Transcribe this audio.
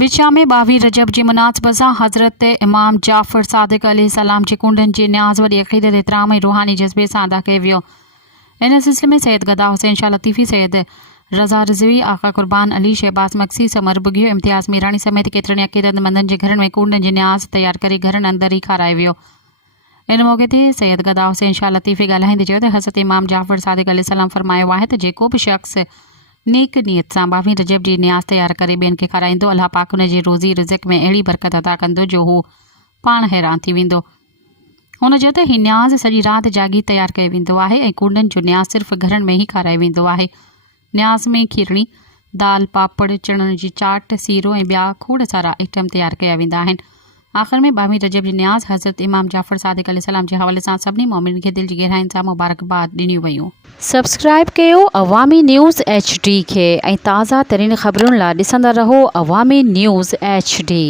बिछा में 22 रजब जी मुनासबत सां हज़रत इमाम जाफ़र सादिक अलैहि सलाम जे क़ोंडन जी नयाज़ वॾी अक़ीदत एतिराम ऐं रूहानी जज़्बे सां अदा कयो वियो। इन सिलसिले में सैयद गदा हुसैन शाह लतीफ़ी, सैयद रज़ा रिज़वी, आका कुर्बान अली, शहबाज़ मक्सी, समर बुगियो, इम्तियाज़ मीरानी समेत केतिरनि अक़ीदतमंदनि जे घरनि में क़ोंडन जी नयाज़ तयारु करे घरनि अंदरि ई खारायो वियो। इन मौक़े ते सैयद गदा हुसैन शाह लतीफ़ी ॻाल्हाईंदे चयो त हज़रत इमाम जाफ़र सादिक अलैहि सलाम फरमायो आहे त जेको बि शख़्स नेक नियत सां 22 रजब जी न्याज़ तयारु करे ॿियनि खे खाराईंदो, अल्लाह पाक हुन जी रोज़ी रिज़िक में अहिड़ी बरकत अदा कंदो जो हू पाण हैरान थी वेंदो। हुन चयो त हीउ न्याज़ सॼी राति जागी तयारु कयो वेंदो आहे ऐं क़ोंडन जो न्याज़ सिर्फ़ु घरनि में ई खारायो वेंदो आहे। न्याज़ में खीरणी, दाल, पापड़, चणनि जी चाट, सीरो ऐं ॿिया खोड़ सारा आइटम तयारु कया वेंदा आहिनि। आख़िर में 22 रजब जी न्याज़ हज़रत इमाम जाफ़र सादिक अलैहि सलाम जे हवाले सां सभिनी मोमिननि खे दिलि जी गहराइनि सां मुबारकबाद ॾिनियूं वयूं। सब्सक्राइब कयो अवामी न्यूज़ HD खे ऐं ताज़ा तरीन ख़बरुनि लाइ ॾिसंदा रहो अवामी न्यूज़ HD।